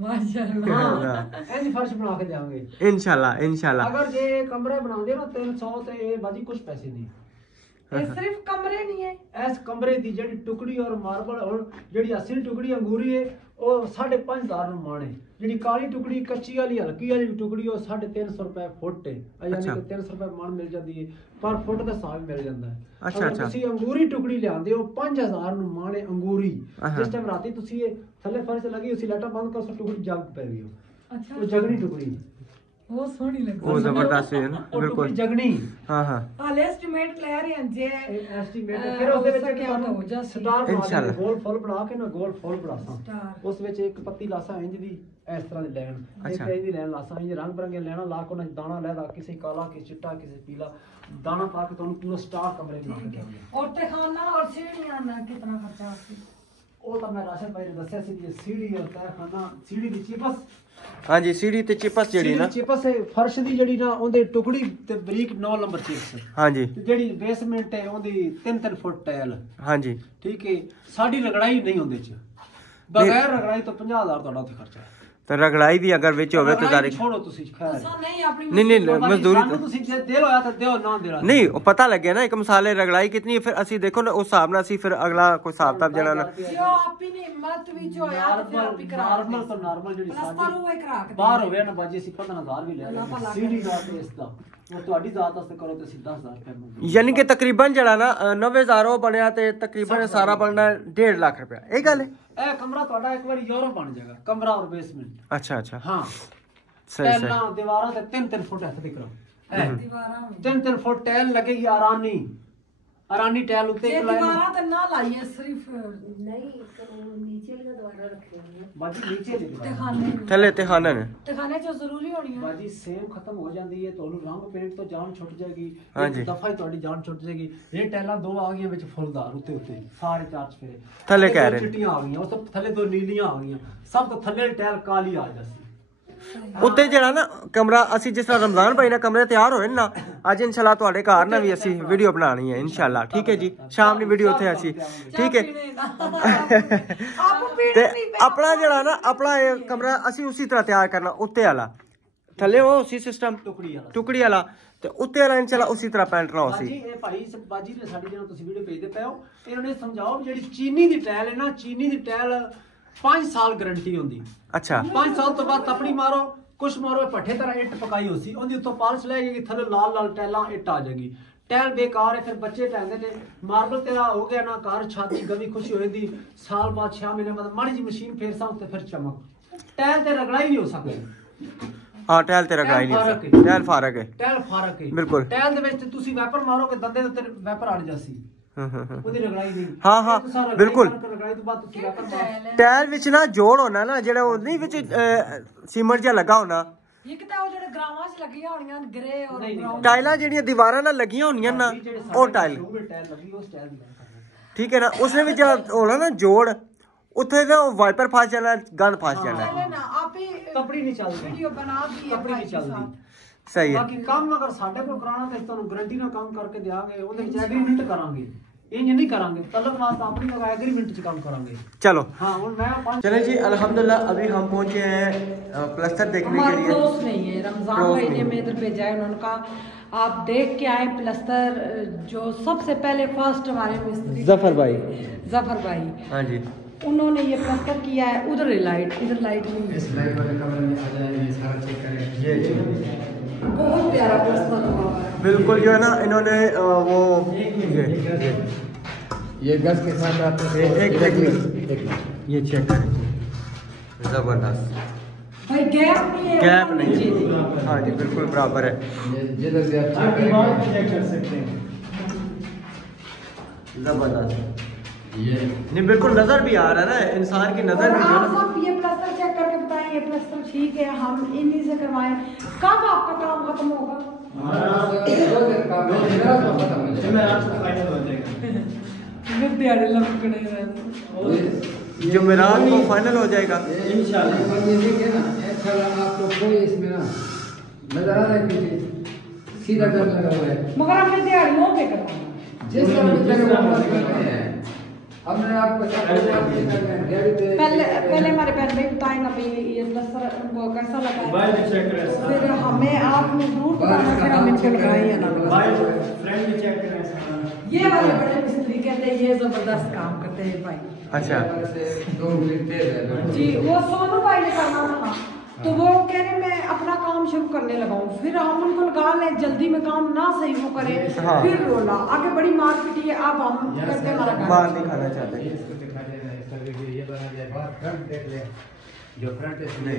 माशाल्लाह हां ऐसी फर्श बना के देंगे इंशाल्लाह। अगर जे कमरे बनांदे ना 300 ते ये बाजी कुछ पैसे नहीं। ये सिर्फ कमरे नहीं है, इस कमरे दी जेडी टुकड़ी और मार्बल और जेडी असली टुकड़ी अंगूरी है वो 5,500 ਨੂੰ ਮਾਣੇ। ਜਿਹੜੀ ਕਾਲੀ ਟੁਕੜੀ ਕੱਚੀ ਵਾਲੀ ਹਲਕੀ ਵਾਲੀ ਟੁਕੜੀ ਉਹ 350 ਰੁਪਏ ਫੁੱਟ ਹੈ, ਯਾਨੀ ਕਿ 300 ਰੁਪਏ ਮਣ ਮਿਲ ਜਾਂਦੀ ਹੈ, ਪਰ ਫੁੱਟ ਦਾ ਹਿਸਾਬ ਮਿਲ ਜਾਂਦਾ ਹੈ। ਅੱਛਾ ਤੁਸੀਂ ਅੰਗੂਰੀ ਟੁਕੜੀ ਲਿਆਂਦੇ ਹੋ 5,000 ਨੂੰ ਮਾਣੇ ਅੰਗੂਰੀ। ਜਿਸ ਟਾਈਮ ਰਾਤੀ ਤੁਸੀਂ ਇਹ ਥੱਲੇ ਫਰਸ਼ ਲੱਗੀ ਉਸੇ ਲਾਟਾ ਬੰਦ ਕਰ ਸੋ ਟੁਕੜੀ ਜਗ ਪੈ ਗਈ। अच्छा ਉਹ ਜਗਣੀ ਟੁਕੜੀ वो सोहनी लगदी वो जबरदस्त है ना, ਉਹ बिल्कुल। ਟੁਕੜੀ ਜਗਣੀ हाँ हाले एस्टिमेट ले रहे हैं जे ਐਸਟੀਮੇਟ ਫਿਰ ਉਸ ਦੇ ਵਿੱਚ क्या होता हो जा ਸਟਾਰ ਬਣਾ इंशाल्लाह। ਕੇ ਗੋਲ ਫੁੱਲ ਬਣਾ ਕੇ ਨਾ ਗੋਲ ਫੁੱਲ ਬਣਾਸਾਂ स्टार ਉਸ ਵਿੱਚ ਇੱਕ ਪੱਤੀ ਲਾਸਾਂ ਇੰਜ ਦੀ ਇਸ ਤਰ੍ਹਾਂ ਦੀ ਲੈਣ, ਇੱਕ ਅੱਛਾ। ਇੰਜ ਦੀ ਲੈਣ ਲਾਸਾਂ ਇੰਜ ਰੰਗ ਬਰੰਗੇ ਲੈਣਾ ਲਾ ਕੇ ਉਹਨਾਂ 'ਚ ਦਾਣਾ ਲੈਦਾ, ਕਿਸੇ ਕਾਲਾ ਕਿਸੇ ਚਿੱਟਾ ਕਿਸੇ ਪੀਲਾ ਦਾਣਾ ਪਾ ਕੇ ਤੁਹਾਨੂੰ ਪੂਰਾ ਸਟਾਰ ਕਮਰੇ ਬਣਾ ਕੇ ਦੇਵਾਂਗੇ। और तहखाना और सीढ़ियां ना कितना खर्चा आती? ਉਹ ਤਾਂ ਮੈਂ ਰਾਸ਼ਨ ਭਾਈ ਨੇ ਦੱਸਿਆ ਸੀ ਕਿ ਸੀੜੀ ਔਰ ਤਹਿਖਾਨਾ ਸੀੜੀ ਦੀ ਚਿਪਸ हाँ जी सीढ़ी ते चिपस जेड़ी ना। ਚਿਪਸ ਹੈ ਫਰਸ਼ ਦੀ ਜਿਹੜੀ ਨਾ ਉਹਦੇ ਟੁਕੜੀ ਤੇ ਬਰੀਕ 9 ਨੰਬਰ ਚਿਪਸ हाँ जी ਤੇ ਜਿਹੜੀ ਬੇਸਮੈਂਟ ਹੈ ਉਹਦੀ 3-3 ਫੁੱਟ ਟਾਇਲ, हाँ जी ਠੀਕ ਹੈ। ਸਾਡੀ ਰਗੜਾਈ ਨਹੀਂ ਹੁੰਦੀ ਚ, ਬਗੈਰ ਰਗੜਾਈ ਤੋਂ 50,000 ਤੁਹਾਡਾ ਉੱਥੇ ਖਰਚਾ ਹੈ। तो रगड़ाई भी अगर विच होवे तो रगड़ाई दारी छोड़ो तुसी खैर तुसा नहीं अपनी नहीं मजदूरी ਸਾਨੂੰ ਤੁਸੀਂ ਜੇ ਦਿਲ ਹੋਇਆ ਤਾਂ ਦਿਓ, ਨਾ ਦਿਲਾ नहीं वो पता लग गया ना एक मसाले रगड़ाई कितनी है, फिर असी देखो ना उस हिसाब नाल असी फिर अगला कोई हिसाब ताब जड़ा ना। जो आपी ने हिम्मत विच होया तो फिर आपी करा ਨਾਰਮਲ ਤੋਂ ਨਾਰਮਲ ਜਿਹੜੀ प्लस्तर ਸਾਡੀ वो करा के ਬਾਹਰ ਹੋਵੇ ਨਾ ਬਾਜੀ ਅਸੀਂ 15,000 ਵੀ ਲੈ ਨਾ ਭਲਾ ਲਈਏ ਸੀੜੀ ਦਾ ਤੇ ਇਸ ਦਾ। ਉਹ ਤੁਹਾਡੀ ਜ਼ਾਤ ਵਾਸਤੇ ਕਰੋ ਤੇ ਅਸੀਂ 10,000 ਰੁਪਏ ਮੰਗਦੇ। यानी कि तकरीबन जड़ा ना 90,000 बनया ते तकरीबन सारा बनना 1.5 लाख रुपया, ये गल है। ਇਹ ਕਮਰਾ ਤੁਹਾਡਾ ਇੱਕ ਵਾਰੀ ਯੂਰੋ ਬਣ ਜਾਏਗਾ, ਕਮਰਾ ਔਰ ਬੇਸਮੈਂਟ। अच्छा ਹਾਂ सही सही ਟੈਲਾਂ ਦੀਵਾਰਾਂ ਤੇ 3-3 ਫੁੱਟ ਹੱਥ ਦਿਕਰਾ दीवारां में 3-3 ਫੁੱਟ ਟੈਲ लगेगी आरानी टैल उत्ते ये एक लाइन दीवारां तो ना लाइए सिर्फ नहीं नीचे का द्वारा रखे हुए हैं बाजी नीचे दी दिखाने थले ते खाना ने दिखाने जो जरूरी होनी है ਬਾਜੀ ਸੇਮ ਖਤਮ ਹੋ ਜਾਂਦੀ ਹੈ ਤੁਹਾਨੂੰ ਰੰਗ ਪੇਂਟ ਤੋਂ ਜਾਨ ਛੁੱਟ ਜਾਏਗੀ ਹਾਂਜੀ। ਇੱਕ ਦਫਾ ਹੀ ਤੁਹਾਡੀ ਜਾਨ ਛੁੱਟ ਜਾਏਗੀ ਇਹ ਟੈਲਾਂ ਦੋ ਆ ਗਈਆਂ ਵਿੱਚ ਫੁੱਲਦਾਰ ਉੱਤੇ ਸਾਰੇ ਚਾਰ ਚਫੇਰੇ ਥੱਲੇ ਕਹਿ ਦੋ ਰਹੇ ਨੇ। ਚਿੱਟੀਆਂ ਆ ਗਈਆਂ ਉਸ ਤੋਂ ਥੱਲੇ ਦੋ ਨੀਲੀਆਂ ਆ ਗਈਆਂ ਸਭ ਤੋਂ ਥੱਲੇ ਟੈਲ ਕਾਲੀ ਆ ਜਾਂਦੀ ਉੱਤੇ ਜਿਹੜਾ ਨਾ ਕਮਰਾ ਅਸੀਂ ਜਿਸ ਤਰ੍ਹਾਂ ਰਮਜ਼ਾਨ ਭਾਈ ਨਾਲ ਕਮਰੇ ਤਿਆਰ ਹੋਏ ਨਾ ਅੱਜ ਇਨਸ਼ਾਅੱਲਾ ਤੁਹਾਡੇ ਘਰ ਨਾ ਵੀ ਅਸੀਂ ਵੀਡੀਓ ਬਣਾਣੀ ਹੈ ਇਨਸ਼ਾਅੱਲਾ ਠੀਕ ਹੈ ਜੀ ਸ਼ਾਮ ਦੀ ਵੀਡੀਓ ਉੱਥੇ ਅਸੀਂ ਠੀਕ ਹੈ ਤੇ ਆਪਣਾ ਜਿਹੜਾ ਨਾ ਆਪਣਾ ਇਹ ਕਮਰਾ ਅਸੀਂ ਉਸੇ ਤਰ੍ਹਾਂ ਤਿਆਰ ਕਰਨਾ ਉੱਤੇ ਵਾਲਾ ਥੱਲੇ ਉਹ ਉਸੇ ਸਿਸਟਮ ਟੁਕੜੀ ਵਾਲਾ ਤੇ ਉੱਤੇ ਵਾਲਾ ਇਨਸ਼ਾਅੱਲਾ ਉਸੇ ਤਰ੍ਹਾਂ ਪੈਂਟਣਾ ਬਾਜੀ ਉਸੇ ਇਹ ਭਾਈ ਬਾਜੀ ਨੇ ਸਾਡੀ ਜਿਹਨਾਂ ਤੁਸੀਂ ਵੀਡੀਓ ਭੇਜਦੇ ਪਏ ਹੋ ਇਹਨਾਂ ਨੇ ਸਮਝਾਓ ਜਿਹੜੀ ਚੀਨੀ ਦੀ ਟੈਲ ਹੈ ਨਾ ਚੀਨੀ ਦੀ ਟੈਲ 5 ਸਾਲ ਗਾਰੰਟੀ ਹੁੰਦੀ ਅੱਛਾ 5 ਸਾਲ ਤੋਂ ਬਾਅਦ ਤਪੜੀ ਮਾਰੋ ਕੁਛ ਮਾਰੋ ਪੱਠੇ ਤਰ੍ਹਾਂ ਇੱਟ ਪਕਾਈ ਹੋਸੀ ਉਹਦੀ ਉੱਤੋਂ ਪਾਲਿਸ਼ ਲੈ ਜਾਏਗੀ ਥੱਲੇ ਲਾਲ ਟੈਲਾਂ ਇੱਟ ਆ ਜਾਏਗੀ ਟੈਲ ਬੇਕਾਰ ਹੈ ਫਿਰ ਬੱਚੇ ਟੈਲਦੇ ਨੇ ਮਾਰਬਲ ਤੇਰਾ ਹੋ ਗਿਆ ਨਾ ਘਰ ਛਾਤੀ ਗਵੀ ਖੁਸ਼ੀ ਹੋਈ ਦੀ ਸਾਲ ਬਾਅਦ 6 ਮਹੀਨੇ ਬਾਅਦ ਮਾੜੀ ਜੀ ਮਸ਼ੀਨ ਫੇਰਸਾਂ ਉੱਤੇ ਫਿਰ ਚਮਕ ਟੈਲ ਤੇ ਰਗੜਾ ਹੀ ਨਹੀਂ ਹੋ ਸਕਦੀ ਹਾਂ ਟੈਲ ਤੇ ਰਗੜਾਈ ਨਹੀਂ ਟੈਲ ਫਾਰਕ ਹੈ ਟੈਲ ਫਰਕ ਹੈ ਬਿਲਕੁਲ ਟੈਲ ਦੇ ਵਿੱਚ ਤੇ ਤੁਸੀਂ ਵੈਪਰ ਮਾਰੋਗੇ ਦੰਦੇ ਦੇ ਉੱਤੇ ਵੈਪਰ ਅੜ ਜਾਸੀ ਉਹਦੀ ਰਗੜਾਈ ਨਹੀਂ ਹਾਂ ਬਿਲਕੁਲ ਰਗੜਾਈ ਤੋਂ ਬਾਅਦ ਤੁਸੀਂ ਵੈਪਰ ਮਾਰ ਟੈਲ ਵਿੱਚ ਨਾ ਜੋੜ ਹੋਣਾ ਨਾ ਜਿਹੜਾ ਉਹ ਨਹੀਂ ਵਿੱਚ ਸੀਮੈਂਟ ਜਿਹਾ ਲੱਗਾ ਹੋਣਾ ये किता वो जेड़े ग्रामां च लगियां होणियां ग्रे और ब्राउन ਟਾਈਲਾਂ ਜਿਹੜੀਆਂ ਦੀਵਾਰਾਂ ਨਾਲ ਲੱਗੀਆਂ ਹੋਣੀਆਂ ਨਾ ਉਹ ਟਾਈਲ ਲੱਗੀ ਉਸ ਟੈਲ ਦੀ ਠੀਕ ਹੈ ਨਾ ਉਸਨੇ ਵਿੱਚ ਹੋਣਾ ਨਾ ਜੋੜ ਉੱਥੇ ਦਾ ਵਾਈਪਰ ਫਸ ਜਾਣਾ ਗੰਦ ਫਸ ਜਾਣਾ पहले ना आप ही ਕਪੜੀ ਨਹੀਂ ਚੱਲਦੀ वीडियो बना दी है ਕਪੜੀ ਨਹੀਂ भाई के ਚੱਲਦੀ साथ ਸਹੀ ਹੈ ਬਾਕੀ ਕੰਮ ਅਗਰ ਸਾਡੇ ਕੋਲ ਕਰਾਉਣਾ ਤੇ ਤੁਹਾਨੂੰ ਗਾਰੰਟੀ ਨਾਲ ਕੰਮ ਕਰਕੇ ਦੇਾਂਗੇ ਉਹਦੇ ਵਿੱਚ ਐਗਰੀਮੈਂਟ ਕਰਾਂਗੇ ਇੰਜ ਨਹੀਂ ਕਰਾਂਗੇ ਤਲਕ ਵਾਸਤੇ ਆਪਣੀ ਲਗਾ ਐਗਰੀਮੈਂਟ ਚ ਕੰਮ करांगे चलो हाँ और मैं चले जी अल्हम्दुलिल्लाह अभी हम पहुंचे हैं प्लस्तर देखने के हमारे लिए पड़ोस नहीं है रमजान पड़ोस भाई ने नहीं। हमें इधर भेजा है उन्होंने कहा आप देख के आए प्लस्तर जो सबसे पहले फर्स्ट हमारे मिस्त्री जफर भाई जफर भाई हाँ जी उन्होंने ये प्लस्तर किया है उधर लाइट इधर लाइट नहीं है इस लाइट वाले कमरे में आ जाए ये सारा चेक करें ये जी बहुत प्यारा प्लस्तर हुआ है बिल्कुल जो है ना इन्होंने वो ये गज के साथ आते हैं एक एक ये चेक करें जबरदस्त भाई गैप नहीं है गैप ऊपर नहीं नीचे है हाँ जी बिल्कुल बराबर है ये जिधर से आप चेक करें जबरदस्त ये नहीं बिल्कुल नजर भी आ रहा है ना इंसान की नजर और भी जो है आप ना सब ये प्लस्तर चेक करके बताएं ये प्लस्तर ठीक है हम इन्हीं से करवाएं कब आपका काम खत्म होगा दो दिन का मेरा तो खत्म हो जाएगा दिहाड़ी लपकने रहते जुमेरात को फाइनल हो जाएगा इंशाल्लाह ये देखिए ना अच्छा लगा आपको कोई इसमें ना नजर आ रहा है पीछे सीधा डर लगा हुआ है मगर हमने दिहाड़ियों पे करवाना जैसे हम जगह वापस करते हैं हमने आपको गाड़ी पे पहले हमारे बहन भाई बताएं ना भाई ये प्लस्तर उनको कैसा लगा है तो फिर हमें आपने जरूर बताना फिर हम इनको लगाएं या ना ये वाले बड़े मिस्त्री कहते हैं ये जबरदस्त काम करते हैं भाई अच्छा 2 मिनट तेज है जी वो सोनू भाई ने करना था तो वो कह रहे मैं अपना काम शुरू करने लगा हूँ फिर हम उनको लगा लें जल्दी में काम ना सही वो करे हाँ। फिर रोला आगे बड़ी मार पीटी है अब हम करते हमारा काम मार नहीं खाना चाहते इसको दिखा देना इसका वीडियो ये बना दिया बाहर फ्रंट देख ले जो फ्रंट है नहीं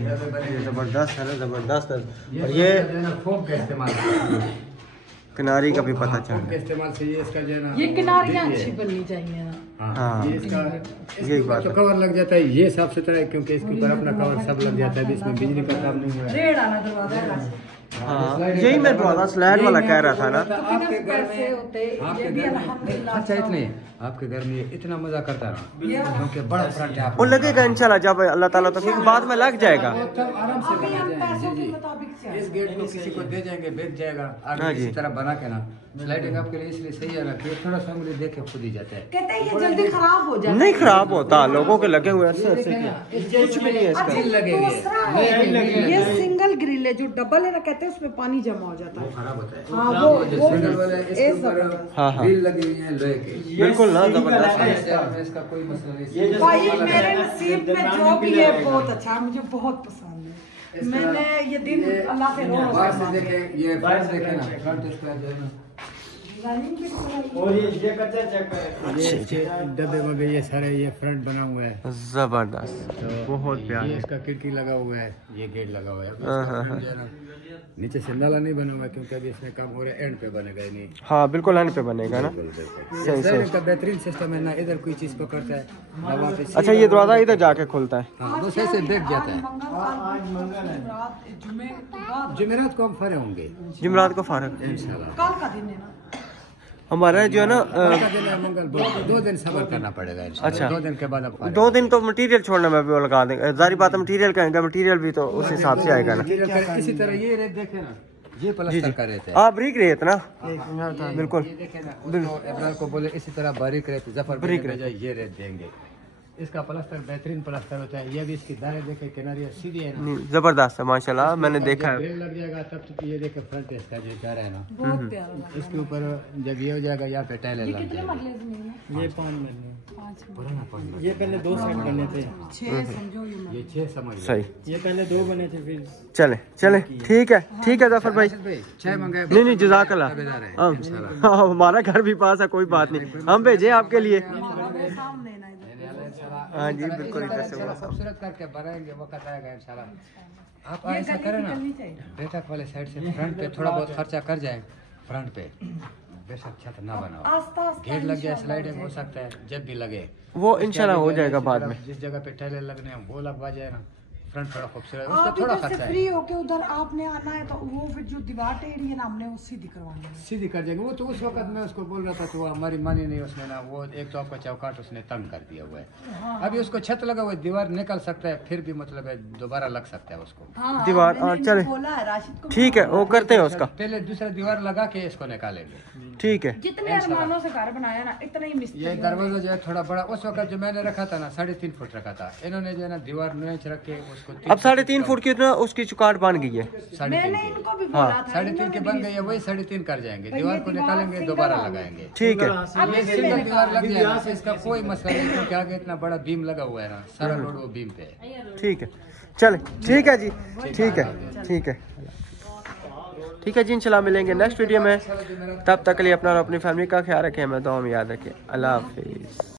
ये जबरदस्त है ना जबरदस्त है और ये ये जो है ना फोम का इस्तेमाल करते हैं। किनारी का भी पता चल फोम रहा के है इस्तेमाल से ये इसका जो है ना ये किनारियाँ देखिए। अच्छी बननी चाहिए ना हाँ। ये इसका यही इसके बात ऊपर तो है। कवर लग जाता है ये साफ सुथरा है क्योंकि इसके ऊपर अपना कवर सब लग जाता है अभी इसमें बिजली का काम नहीं हुआ है रेड़ आना दरवाजा है हाँ यही मैं दरवाजा स्लैड वाला कह रहा था ना तो आपके कितने घर पैसे होते आपके ये भी घर में अल्हम्दुलिल्लाह अच्छा इतने आपके घर में इतना मजा करता रहा क्योंकि बड़ा फ्रंट है वो लगेगा इंशाल्लाह जब अल्लाह ताला तो फिर बाद में लग जाएगा आराम से अभी हम बना जाएगा। पैसों जी के जी मुताबिक से इस गेट को किसी को दे जाएंगे बेच जाएगा हाँ आगे जी। इसी तरह बना के ना स्लाइडिंग आपके लिए इसलिए सही है ना कि थोड़ा सा उंगली देखे खुद ही जाता है कहते हैं ये जल्दी खराब हो जाता नहीं खराब होता लोगों के लगे हुए ये हैं देखें ना, कुछ भी नहीं है इसका ग्रिल लगे हुए दूसरा हैं। है ये सिंगल ग्रिल है जो डबल है ना कहते हैं उसमें पानी जमा हो जाता है खराब होता है हाँ वो वो जो सिंगल वाला है इसके ऐसा ऊपर हाँ, हाँ। ग्रिल लगी हुई है लोहे की बिल्कुल ना जबरदस्त है इससे इसका कोई मसला नहीं भाई मेरे नसीब में जो भी है बहुत अच्छा है मुझे बहुत पसंद है मैंने ये दिन अल्लाह से रोज बाहर से देखे ये फ्रंट देखे ना फ्रंट इसका जो है ना लाइनिंग फिट कराई और ये कच्चा चेक है। ये इसके डब्बे में भी ये सारे ये फ्रंट बना हुआ है, जबरदस्त, बहुत प्यार ये है। इसका खिड़की लगा हुआ है, ये गेट लगा हुआ है। अब हाँ, इसका हाँ, फ्रंट जो है ना, नीचे से नाला नहीं बना हुआ है क्योंकि अभी इसमें काम हो रहा है, एंड पे बनेगा ही नहीं। हाँ बिल्कुल एंड पे बनेगा ना। सही सही सही। का बेहतरीन सिस्टम है ना, इधर कोई चीज पकड़ता है ना वहाँ पे। अच्छा ये दरवाजा इधर जाके खुलता है। हाँ, वो सही से बैठ जाता है। आज मंगल है, रात जुमे के बाद जुमेरात को हम फरे होंगे जुमेरात को फारग। इंशाल्लाह। कल का दिन है ना। हमारा जो है ना कल का दिन है मंगल, दो दिन सब्र करना पड़ेगा इंशाल्लाह। अच्छा। 2 दिन के बाद अब 2 दिन तो मटेरियल छोड़ने में भी वो लगा देंगे। जारी बात है मटेरियल कहेंगे, मटेरियल भी तो उस हिसाब से आएगा ना। इसी तरह ये रेत देखे ना, ये प्लास्टर का रेत है। हाँ बारीक रेत ना, बिल्कुल ये देखे ना, उसको इब्रार को बोले इसी तरह बारीक रेत जफर बारीक बारीक रेत ये रेत देंगे। इसका प्लास्टर बेहतरीन प्लास्टर होता है। ये भी इसकी दाएं देखे किनारियाँ सीधी है ना, जबरदस्त है माशाल्लाह, मैंने देखा है। ग्रिल लग जाएगा तब तक ये देखे फ्रंट इसका जो जा रहा है ना, बहुत प्यारा लगा। इसके ऊपर जब ये हो जाएगा यहाँ पे टाइलें लग कितने जाएगी। मरले जमीन है? ये 5 महीने, 5 पुराना पानी ये पहले 2 सेट बने थे, 6 समझो ये ये 6 समझ लो। सही। ये पहले 2 बने थे फिर चले चले ठीक है जफर भाई। 6 मंगाए। नहीं जज़ाकल्लाह। हाँ हमारा घर भी पास है, कोई बात नहीं, हम भेजे आपके लिए। सामने ना इधर। हाँ जी बिल्कुल इधर से खूबसूरत करके बनाएंगे, वक्त आएगा इंशाल्लाह। आप ऐसा करें ना, बेशक वाले साइड से फ्रंट पे थोड़ा बहुत खर्चा कर जाए, फ्रंट पे बेशक छत ना बनाओ, आस्ता आस्ता गेट लग जाए, स्लाइडिंग हो सकता है जब भी लगे। वो इंशाल्लाह हो जाएगा बाद में। जिस जगह पे टाइलें लगने हैं वो लगवा जाए ना, फ्रंट थोड़ा खूबसूरत, आप उसका थोड़ा इधर से खर्चा फ्री है। होके उधर आपने आना है तो वो फिर जो दीवार टेढ़ी है ना हमने वो सीधी करवानी है। सीधी कर देंगे। वो तो उस वक्त मैं उसको बोल रहा था तो वो हमारी मानी नहीं उसने ना, वो एक तो आपका चौकाट उसने तंग कर दिया हुआ है। अभी उसको छत लगा हुआ है, दीवार निकल सकता है, फिर भी मतलब है दोबारा लग सकता है उसको। हाँ, दीवार मैंने इनको चले बोला है राशिद को। ठीक है, वो करते हैं उसका। पहले दूसरा दीवार लगा के इसको निकालेंगे। ठीक है जितने अरमानों से घर बनाया ना इतना ही मिस्त्री ये दरवाजा जो है थोड़ा बड़ा, उस वक्त जो मैंने रखा था ना 3.5 फुट रखा था, इन्होंने जो है ना दीवार 9 इंच रख के उसको अब 3.5 फुट की ना उसकी चुकाट बन गई है। 3.5 मैंने की। इनको भी बोला था 3.5 की बन गई है, वही 3.5 कर जाएंगे। दीवार को निकालेंगे, दोबारा लगाएंगे। ठीक है अब ये इसी सिंगल में दीवार लग जाएगा, इसका कोई मसला नहीं, क्योंकि आगे इतना बड़ा बीम लगा हुआ है ना, सारा लोड वो बीम पे है। ठीक है चले ठीक है जी, ठीक है जी, इंशाल्लाह मिलेंगे नेक्स्ट वीडियो में। तब तक के लिए अपना और अपनी फैमिली का ख्याल रखें, मैं दुआ में याद रखें। अल्लाह हाफिज़।